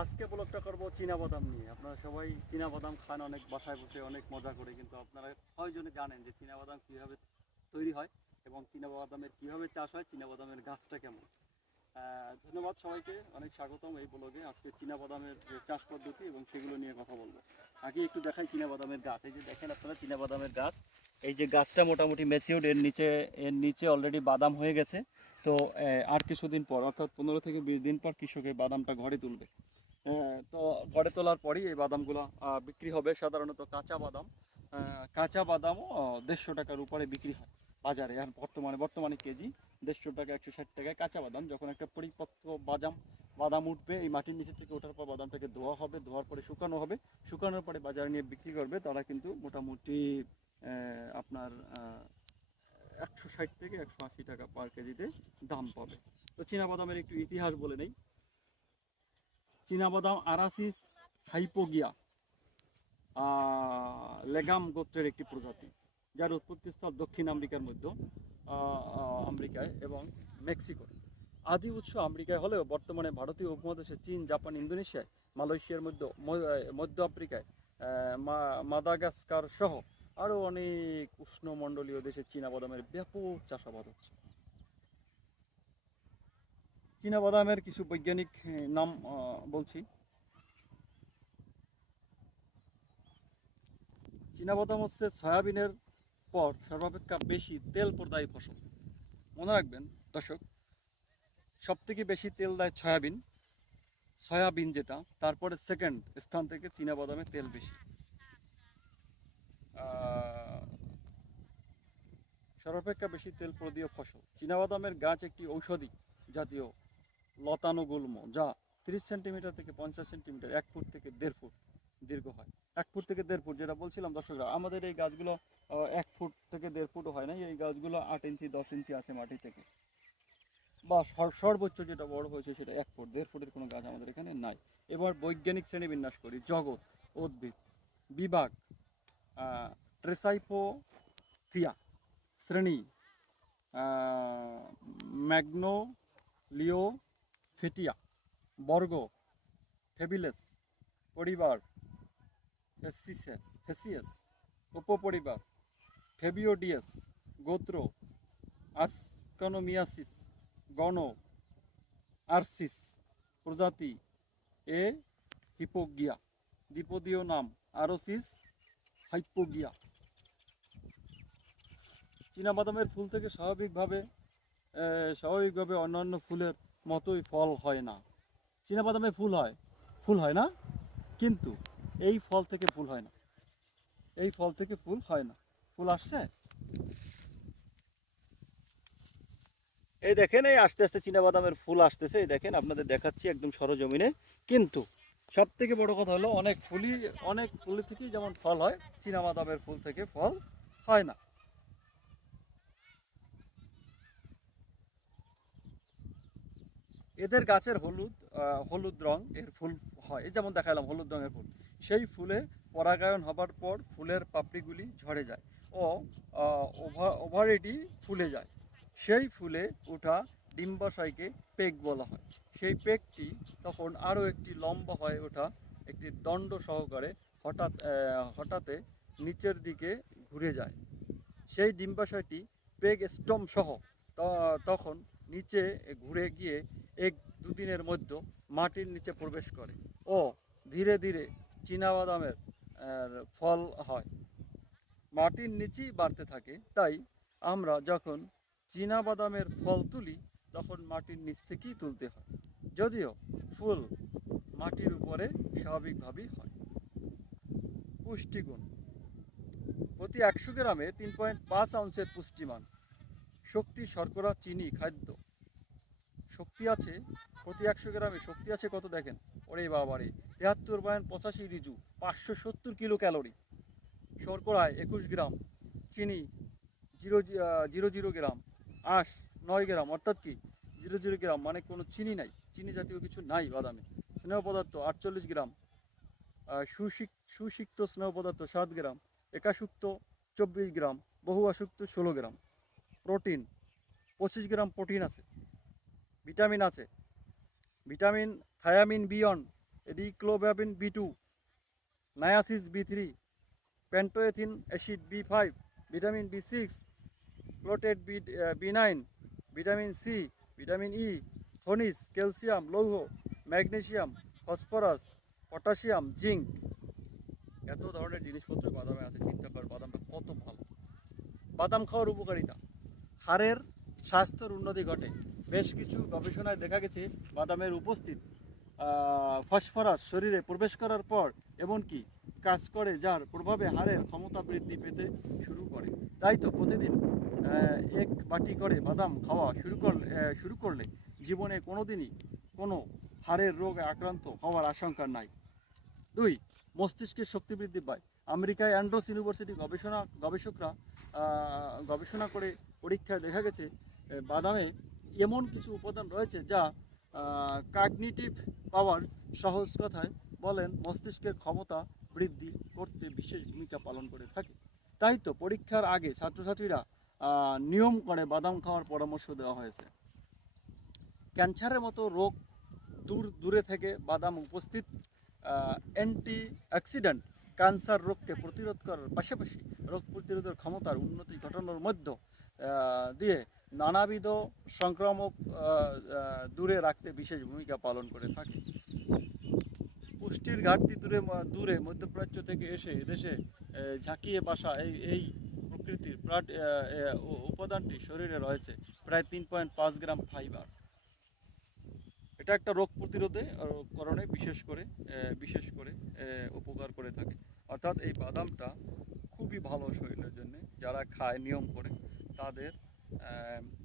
আজকে ব্লগটা করব চীনা বাদাম নিয়ে। আপনারা সবাই চীনা বাদাম খান, অনেক বাসায় বসে অনেক মজা করে, কিন্তু আপনারা কয়জনে জানেন যে বাদাম কীভাবে তৈরি হয় এবং বাদামের কীভাবে চাষ হয় বাদামের গাছটা কেমন? ধন্যবাদ সবাইকে, অনেক স্বাগতম এই ব্লগে। আজকে বাদামের যে চাষ পদ্ধতি এবং সেগুলো নিয়ে কথা বলব। আগে একটু দেখাই চীনা বাদামের গাছ। এই যে দেখেন আপনারা, চীনা বাদামের গাছ। এই যে গাছটা মোটামুটি ম্যাচিউড এর নিচে এর নিচে অলরেডি বাদাম হয়ে গেছে। তো আর কিছুদিন পর, অর্থাৎ পনেরো থেকে বিশ দিন পর কৃষকের বাদামটা ঘরে তুলবে। তো ঘরে তোলার পরই এই বাদামগুলো বিক্রি হবে। সাধারণত কাঁচা বাদাম কাঁচা বাদামও দেড়শো টাকার উপরে বিক্রি হয় বাজারে। আর বর্তমানে বর্তমানে কেজি দেড়শো টাকা, একশো ষাট টাকায় কাঁচা বাদাম। যখন একটা পরিপক্ক বাদাম বাদাম উঠবে, এই মাটির নিচে থেকে ওঠার পর বাদামটাকে ধোয়া হবে, ধোয়ার পরে শুকানো হবে। শুকানোর পরে বাজারে নিয়ে বিক্রি করবে। তারা কিন্তু মোটামুটি আপনার একশো ষাট থেকে একশো আশি টাকা পার কেজিতে দাম পাবে। তো চীনা বাদামের একটু ইতিহাস বলে নেই। চীনাবাদাম আরাসিস হাইপোগিয়া লেগাম গোত্রের একটি প্রজাতি, যার উৎপত্তিস্থল দক্ষিণ আমেরিকার মধ্যে আমেরিকায় এবং মেক্সিকো আদি উৎস আমেরিকায় হলেও বর্তমানে ভারতীয় উপমহাদেশে চীন, জাপান, ইন্দোনেশিয়ায়, মালয়েশিয়ার মধ্যে মধ্য আফ্রিকায় মাদাগাস্কার সহ আরও অনেক উষ্ণমণ্ডলীয় দেশে চীনাবাদামের ব্যাপক চাষাবাদ হচ্ছে। চীনাবাদামের কিছু বৈজ্ঞানিক নাম বলছি। চীনাবাদাম হচ্ছে সয়াবিনের পর সর্বাপেক্ষা বেশি তেল প্রদায়ী ফসল। মনে রাখবেন, দর্শক সব থেকে বেশি তেল দেয় সয়াবিন। সয়াবিন যেটা, তারপরে সেকেন্ড স্থান থেকে চীনাবাদামে তেল বেশি। সর্বাপেক্ষা বেশি তেল প্রদীয় ফসল চীনাবাদামের গাছ একটি ঔষধি জাতীয় লতানো গুল্ম যা তিরিশ সেন্টিমিটার থেকে পঞ্চাশ সেন্টিমিটার, এক ফুট থেকে দেড় ফুট দীর্ঘ হয়। এক ফুট থেকে দেড় ফুট, যেটা বলছিলাম দর্শকরা, আমাদের এই গাছগুলো এক ফুট থেকে দেড় ফুট হয় না এই গাছগুলো আট ইঞ্চি, দশ ইঞ্চি আছে মাটি থেকে। বা সর- সর্বোচ্চ যেটা বড় হয়েছে সেটা এক ফুট, দেড় ফুটের কোনো গাছ আমাদের এখানে নাই। এবার বৈজ্ঞানিক শ্রেণি বিন্যাস করি, জগৎ, উদ্ভিদ, বিভাগ ট্রেসাইপোথিয়া, শ্রেণি ম্যাগনো, লিও ফেটিয়া, বর্গ, ফেবিলেস, পরিবার, ফেসিসেস, ফেসিয়াস, উপপরিবার, ফেবিওডিয়াস, গোত্র, আসকানোমিয়াসিস, গণ, আরসিস, প্রজাতি, এ, হিপোগিয়া, দ্বিপদীয় নাম, আরোসিস, হাইপোগিয়া। চীনাবাদামের ফুল থেকে স্বাভাবিকভাবে স্বাভাবিকভাবে অন্যান্য ফুলের মতোই ফল হয় না। চীনাবাদামে ফুল হয়। ফুল হয় না। কিন্তু এই ফল থেকে ফুল হয় না। এই ফল থেকে ফুল হয় না। ফুল আসছে? এই দেখেন, এই আস্তে আস্তে চীনাবাদামের ফুল আসতেছে। এই দেখেন, আপনাদের দেখাচ্ছি একদম সরজমিনে। কিন্তু সব থেকে বড় কথা হলো, অনেক ফুলই, অনেক ফুল থেকেই যেমন ফল হয়, চীনাবাদামের ফুল থেকে ফল হয় না। এদের গাছের হলুদ হলুদ রং এর ফুল হয়। যেমন দেখালাম, হলুদ রঙের ফুল। সেই ফুলে পরাগায়ন হবার পর ফুলের পাপড়িগুলি ঝরে যায় ও ওভারেটি ফুলে যায়। সেই ফুলে ওঠা ডিম্বাশয়কে পেক বলা হয়। সেই পেকটি তখন আরও একটি লম্বা হয়ে ওঠা একটি দণ্ড সহকারে হঠাৎ হঠাৎে নিচের দিকে ঘুরে যায়। সেই ডিম্বাশয়টি পেগ স্টম সহ তখন নিচে ঘুরে গিয়ে এক দুদিনের মধ্যে মাটির নিচে প্রবেশ করে ও ধীরে ধীরে চীনাবাদামের আহ, ফল হয়। মাটির নিচেই বাড়তে থাকে। তাই আমরা যখন চীনাবাদামের ফল তুলি তখন মাটির নিচ থেকেই তুলতে হয়। যদিও ফুল মাটির উপরে স্বাভাবিকভাবেই হয়। পুষ্টিগুণ। প্রতি একশো গ্রামে তিন পয়েন্ট পাঁচ আউন্সের পুষ্টিমান। শক্তি শর্করা চিনি খাদ্য শক্তি আছে, প্রতি একশো গ্রামে শক্তি আছে কত দেখেন? ওরে বাবারে তেহাত্তর পয়েন্ট পঁচাশি রিজু, পাঁচশো সত্তর কিলো ক্যালোরি শর্করায় একুশ গ্রাম, চিনি জিরো জিরো জিরো গ্রাম, আঁশ নয় গ্রাম, অর্থাৎ কি? জিরো জিরো গ্রাম মানে কোনো চিনি নাই, চিনি জাতীয় কিছু নাই বাদামে। স্নেহ পদার্থ আটচল্লিশ গ্রাম সুসিক সুসিক্ত স্নেহ পদার্থ সাত গ্রাম, একাসুক্ত চব্বিশ গ্রাম, বহু আসুক্ত ষোলো গ্রাম। প্রোটিন, পঁচিশ গ্রাম প্রোটিন আছে। ভিটামিন আছে। Vitamin, thiamine বিয়ন riboflavin B two, niacin B three pantothenic acid B five, vitamin B six, ক্লোটেড B B nine, vitamin C, vitamin E, খনিজ, ক্যালসিয়াম, লৌহ ম্যাগনেশিয়াম ফসফরাস, পটাশিয়াম, জিঙ্ক। এত ধরনের জিনিসপত্র বাদামে আছে চিন্তা কর বাদামটা কত ভালো। বাদাম খাওয়ার উপকারিতা। হাড়ের স্বাস্থ্যের উন্নতি ঘটে। বেশ কিছু গবেষণায় দেখা গেছে বাদামের উপস্থিত ফসফরাস শরীরে প্রবেশ করার পর এমনকি কাজ করে যার প্রভাবে হাড়ের ক্ষমতা বৃদ্ধি পেতে শুরু করে। তাই তো প্রতিদিন এক বাটি করে বাদাম খাওয়া শুরু করলে শুরু করলে জীবনে কোনোদিনই কোনো হাড়ের রোগে আক্রান্ত হওয়ার আশঙ্কা নাই। দুই, মস্তিষ্কের শক্তি বৃদ্ধি পায়। আমেরিকায় অ্যান্ড্রোস ইউনিভার্সিটি গবেষণা, গবেষকরা গবেষণা করে পরীক্ষায় দেখা গেছে বাদামে এমন কিছু উপাদান রয়েছে যা কাগনিটিভ পাওয়ার সহজ কথায় বলেন মস্তিষ্কের ক্ষমতা বৃদ্ধি করতে বিশেষ ভূমিকা পালন করে থাকে। তাই তো পরীক্ষার আগে ছাত্রছাত্রীরা নিয়ম করে বাদাম খাওয়ার পরামর্শ দেওয়া হয়েছে। ক্যান্সারের মতো রোগ দূর, দূরে থেকে বাদাম উপস্থিত অ্যান্টি অ্যাক্সিডেন্ট ক্যান্সার রোগকে প্রতিরোধ করার পাশাপাশি রোগ প্রতিরোধের ক্ষমতার উন্নতি ঘটানোর মধ্য দিয়ে নানাবিধ সংক্রামক দূরে রাখতে বিশেষ ভূমিকা পালন করে থাকে। পুষ্টির ঘাটতি দূরে দূরে মধ্যপ্রাচ্য থেকে এসে এদেশে ঝাঁকিয়ে বাসা, এই এই প্রকৃতির প্রাট উপাদানটি শরীরে রয়েছে প্রায় তিন পয়েন্ট পাঁচ গ্রাম ফাইবার। এটা একটা রোগ প্রতিরোধে করণে বিশেষ করে বিশেষ করে উপকার করে থাকে। অর্থাৎ এই বাদামটা খুবই ভালো শরীরের জন্য, যারা খায়, নিয়ম করে, তাদের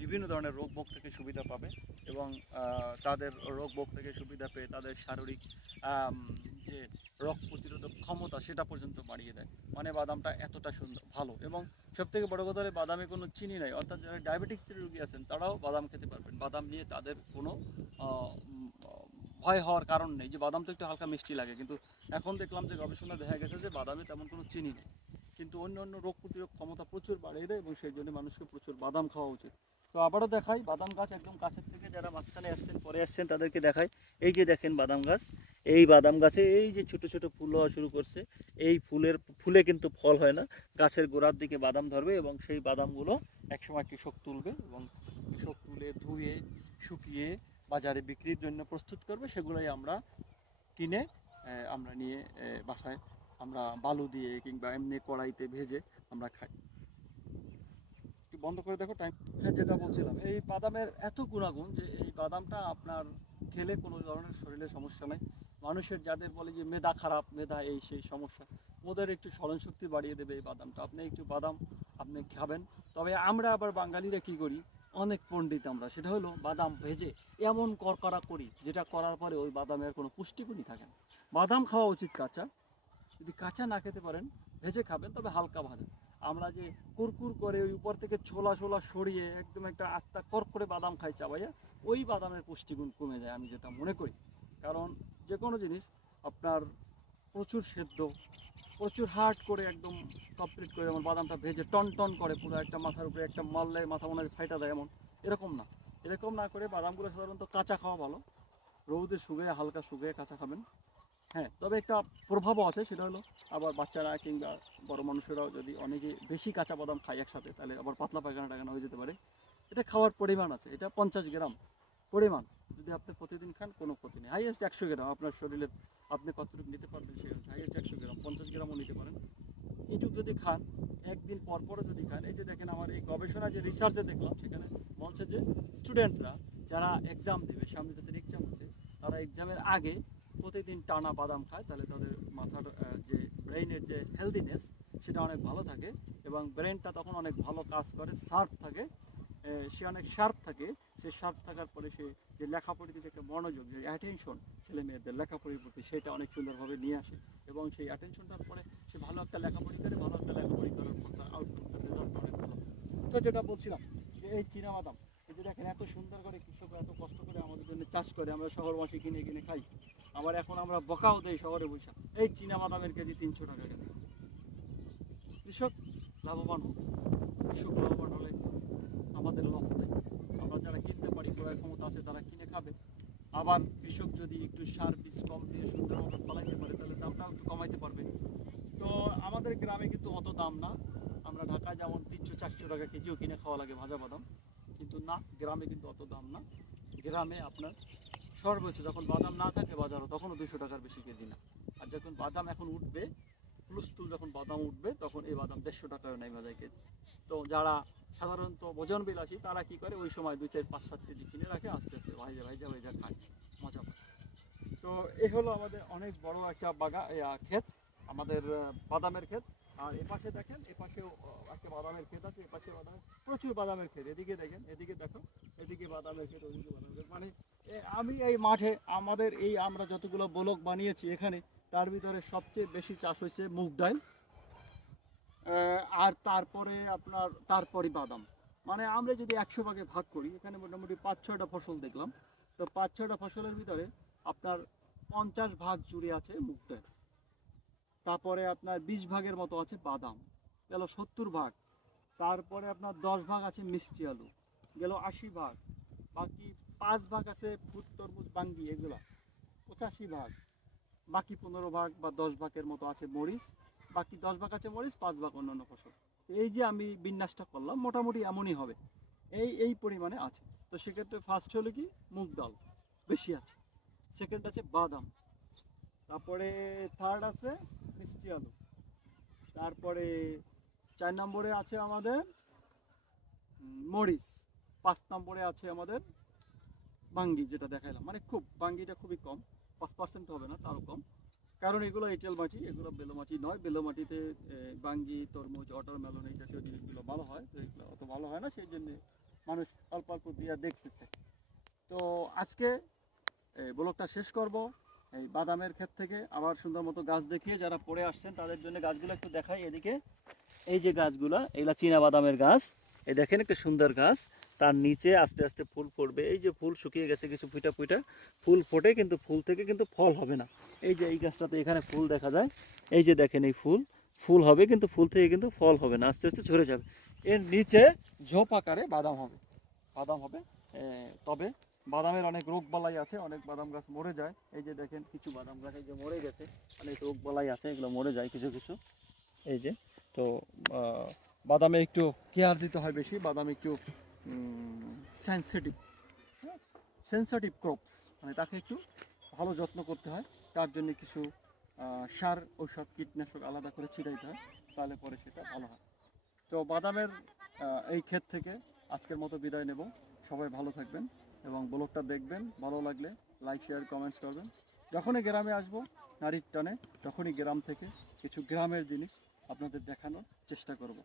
বিভিন্ন ধরনের রোগ ভোগ থেকে সুবিধা পাবে এবং তাদের রোগ ভোগ থেকে সুবিধা পেয়ে তাদের শারীরিক যে রোগ প্রতিরোধক ক্ষমতা সেটা পর্যন্ত বাড়িয়ে দেয়। মানে বাদামটা এতটা সুন্দর, ভালো এবং সব থেকে বড় কথা হলো বাদামে কোনো চিনি নাই। অর্থাৎ যারা ডায়াবেটিক্স রোগী আছেন, তারাও বাদাম খেতে পারবেন। বাদাম নিয়ে তাদের কোনো ভয় হওয়ার কারণ নেই। যে বাদাম তো একটু হালকা মিষ্টি লাগে, কিন্তু এখন দেখলাম যে গবেষণা দেখা গেছে যে বাদামে তেমন কোনো চিনি নেই। কিন্তু অন্য অন্য রোগ প্রতিরোধ ক্ষমতা প্রচুর বাড়িয়ে দেয় এবং সেই জন্য মানুষকে প্রচুর বাদাম খাওয়া উচিত। তো আবারও দেখাই, বাদাম গাছ একদম কাছের থেকে যারা মাঝখানে আসছেন, পরে আসছেন, তাদেরকে দেখাই। এই যে দেখেন বাদাম গাছ, এই বাদাম গাছে এই যে ছোট ছোট ফুল হওয়া শুরু করছে, এই ফুলের, ফুলে কিন্তু ফল হয় না। গাছের গোড়ার দিকে বাদাম ধরবে এবং সেই বাদামগুলো একসময় কৃষক তুলবে এবং কৃষক তুলে ধুয়ে, শুকিয়ে বাজারে বিক্রির জন্য প্রস্তুত করবে, সেগুলোই আমরা কিনে আমরা নিয়ে বাসায় আমরা বালু দিয়ে কিংবা এমনি কড়াইতে ভেজে আমরা খাই। একটু বন্ধ করে দেখো টাইম হ্যাঁ যেটা বলছিলাম, এই বাদামের এত গুণাগুণ যে এই বাদামটা আপনার খেলে কোনো ধরনের শরীরে সমস্যা নাই। মানুষের যাদের বলে যে মেধা খারাপ মেধা এই সেই সমস্যা, ওদের একটু স্মরণ শক্তি বাড়িয়ে দেবে এই বাদামটা। আপনি একটু বাদাম আপনি খাবেন। তবে আমরা আবার বাঙালিরা কি করি? অনেক পণ্ডিত আমরা, সেটা হলো বাদাম ভেজে এমন করকরা করি, যেটা করার পরে ওই বাদামের কোনো পুষ্টিগুণই থাকে না। বাদাম খাওয়া উচিত কাঁচা যদি কাঁচা না খেতে পারেন, ভেজে খাবেন, তবে হালকা ভাজা। আমরা যে কুরকুর করে ওই উপর থেকে ছোলা ছোলা সরিয়ে একদম একটা আস্তা কর করে বাদাম খাই চাবাইয়া ওই বাদামের পুষ্টিগুণ কমে যায় আমি যেটা মনে করি। কারণ যে কোনো জিনিস আপনার প্রচুর সেদ্ধ, প্রচুর হার্ড করে একদম কমপ্লিট করে যেমন বাদামটা ভেজে টন টন করে পুরো একটা মাথার উপরে একটা মারলে মাথা মনে হয় ফাইটা দেয় এমন। এরকম না। এরকম না করে বাদামগুলো সাধারণত কাঁচা খাওয়া ভালো। রৌদে শুকিয়ে হালকা শুকিয়ে কাঁচা খাবেন। হ্যাঁ তবে একটা প্রভাবও আছে, সেটা হলো আবার বাচ্চারা কিংবা বড় মানুষেরাও যদি অনেকে বেশি কাঁচা বাদাম খায় একসাথে, তাহলে আবার পাতলা পায়খানা টায়খানা হয়ে যেতে পারে। এটা খাওয়ার পরিমাণ আছে, এটা পঞ্চাশ গ্রাম পরিমাণ। যদি আপনি প্রতিদিন খান, কোনো ক্ষতি নেই। হাইয়েস্ট একশো গ্রাম, আপনার শরীরের আপনি কতটুকু নিতে পারবেন সেই হাইয়েস্ট একশো গ্রাম, পঞ্চাশ গ্রামও নিতে পারেন। এইটুকু যদি খান, একদিন পর পরও যদি খান, এই যে দেখেন আমার এই গবেষণা যে রিসার্চে দেখলাম, সেখানে বলছে যে স্টুডেন্টরা যারা এক্সাম দেবে, সামনে যাদের এক্সাম আছে, তারা এক্সামের আগে প্রতিদিন টানা বাদাম খায়, তাহলে তাদের মাথার যে ব্রেইনের যে হেলদিনেস সেটা অনেক ভালো থাকে এবং ব্রেনটা তখন অনেক ভালো কাজ করে শার্প থাকে সে অনেক শার্প থাকে, সে শার্প থাকার পরে সে যে লেখাপড়িতে যে একটা মনোযোগ, যে অ্যাটেনশন ছেলে মেয়েদের লেখাপড়ির প্রতি, সেটা অনেক সুন্দরভাবে নিয়ে আসে এবং সেই অ্যাটেনশনটার পরে সে ভালো একটা লেখাপড়ি করে, ভালো একটা লেখাপড়ি করার পর তার আউটপুট রেজাল্ট অনেক ভালো তো যেটা বলছিলাম, যে এই চীনা বাদাম, এই যে দেখেন এত সুন্দর করে কৃষকরা এত কষ্ট করে আমাদের জন্য চাষ করে, আমরা শহরবাসী কিনে কিনে খাই। আবার এখন আমরা বকাহত এই শহরে বলছি এই চীনা বাদামের কেজি তিনশো টাকা কেজি। কৃষক লাভবান কৃষক লাভবান হলে আমাদের লস নেই। আমরা যারা কিনতে পারি, ক্রয় ক্ষমতা আছে, তারা কিনে খাবে। আবার কৃষক যদি একটু সার, বীজ কম দিয়ে সুন্দরভাবে ফলাইতে পারে, তাহলে দামটাও একটু কমাইতে পারবে। তো আমাদের গ্রামে কিন্তু অত দাম না। আমরা ঢাকায় যেমন তিনশো, চারশো টাকা কেজিও কিনে খাওয়া লাগে ভাজা বাদাম। কিন্তু না, গ্রামে কিন্তু অত দাম না। গ্রামে আপনার সর্বোচ্চ যখন বাদাম না থাকে বাজারও তখনও দুশো টাকার বেশি কেজি না। আর যখন বাদাম এখন উঠবে হুলস্থুল যখন বাদাম উঠবে, তখন এই বাদাম দেড়শো টাকায় নেই বাজার কেজি। তো যারা সাধারণত ওজন বিলাসী তারা কি করে, ওই সময় দুই, চার, পাঁচ, সাত কেজি কিনে রাখে, আস্তে আস্তে ভাইজা ভাইজা ভাইজা খায়, মজা পায়। তো এই হলো আমাদের অনেক বড় একটা বাগা ক্ষেত, আমাদের বাদামের ক্ষেত। আর এপাশে দেখেন এপাশেও একটা বাদামের ক্ষেত আছে এপাশে বাদামের প্রচুর বাদামের ক্ষেত। এদিকে দেখেন, এদিকে দেখো, এদিকে বাদামের ক্ষেত, ওদিকে বাদামের ক্ষেত। মানে আমি এই মাঠে আমাদের এই আমরা যতগুলো ব্লক বানিয়েছি এখানে, তার ভিতরে সবচেয়ে বেশি চাষ হয়েছে মুগ ডাল আর তারপরে আপনার, তারপরে বাদাম। মানে আমরা যদি একশো ভাগে ভাগ করি, এখানে মোটামুটি পাঁচ, ছয়টা ফসল দেখলাম। তো পাঁচ, ছয়টা ফসলের ভিতরে আপনার পঞ্চাশ ভাগ জুড়ে আছে মুগ ডাল। তারপরে আপনার বিশ ভাগের মতো আছে বাদাম, গেল সত্তর ভাগ। তারপরে আপনার দশ ভাগ আছে মিষ্টি আলু, গেল আশি ভাগ। বাকি পাঁচ ভাগ আছে ফুট তরমুজ, বাঙ্গি, এগুলো। পঁচাশি ভাগ। বাকি পনেরো ভাগ বা দশ ভাগের মতো আছে মরিচ। বাকি দশ ভাগ আছে মরিচ, পাঁচ ভাগ অন্যান্য ফসল। এই যে আমি বিন্যাসটা করলাম, মোটামুটি এমনই হবে। এই এই পরিমাণে আছে। তো সেক্ষেত্রে ফার্স্ট হলো কি? মুগ ডাল, বেশি আছে। সেকেন্ড আছে বাদাম। তারপরে থার্ড আছে মিষ্টি আলু। তারপরে চার নম্বরে আছে আমাদের মরিচ। পাঁচ নম্বরে আছে আমাদের বাঙ্গি, যেটা দেখাইলাম। মানে খুব, বাঙ্গিটা খুবই কম, পাঁচ পার্সেন্ট হবে না, তারও কম। কারণ এগুলো এঁটেল মাটি, এগুলো বেলো মাটি নয়। বেলো মাটিতে বাঙ্গি, তরমুজ ওয়াটারমেলন এই জাতীয় জিনিসগুলো ভালো হয়, তো এগুলো অত ভালো হয় না, সেই জন্য মানুষ অল্প অল্প দিয়ে দেখতেছে। তো আজকে ব্লগটা শেষ করব। এই বাদামের ক্ষেত থেকে আবার সুন্দর মতো গাছ দেখিয়ে যারা পড়ে আসছেন, তাদের জন্য গাছগুলো একটু দেখাই এদিকে। এই যে গাছগুলো, এগুলা চীনা বাদামের গাছ। এই দেখেন একটা সুন্দর গাছ। তার নিচে আস্তে আস্তে ফুল ফুটবে এই যে ফুল শুকিয়ে গেছে কিছু ফুটা ফুটা। ফুল ফোটে, কিন্তু ফুল থেকে কিন্তু ফল হবে না। এই যে এই গাছটাতে এখানে ফুল দেখা যায়। এই যে দেখেন এই ফুল। ফুল হবে, কিন্তু ফুল থেকে কিন্তু ফল হবে না। আস্তে আস্তে ঝরে যাবে। এর নিচে ঝোপ আকারে বাদাম হবে। বাদাম হবে তবে বাদামের অনেক রোগ বালাই আছে, অনেক বাদাম গাছ মরে যায়। এই যে দেখেন, কিছু বাদাম গাছ এই যে মরে গেছে, অনেক রোগ বালাই আছে, এগুলো মরে যায় কিছু কিছু। এই যে, তো বাদামে একটু কেয়ার দিতে হয় বেশি, বাদাম একটু সেন্সিটিভ সেন্সিটিভ ক্রপস মানে তাকে একটু ভালো যত্ন করতে হয়। তার জন্য কিছু সার, ঔষধ, কীটনাশক আলাদা করে ছিটাইতে হয়, তাহলে পরে সেটা ভালো হয়। তো বাদামের এই ক্ষেত থেকে আজকের মতো বিদায় নেব। সবাই ভালো থাকবেন। এবং ব্লগটা দেখবেন, ভালো লাগলে লাইক শেয়ার কমেন্টস করবেন। যখনই গ্রামে আসব, নারীর টানে, তখনই গ্রাম থেকে কিছু গ্রামের জিনিস আপনাদের দেখানোর চেষ্টা করব।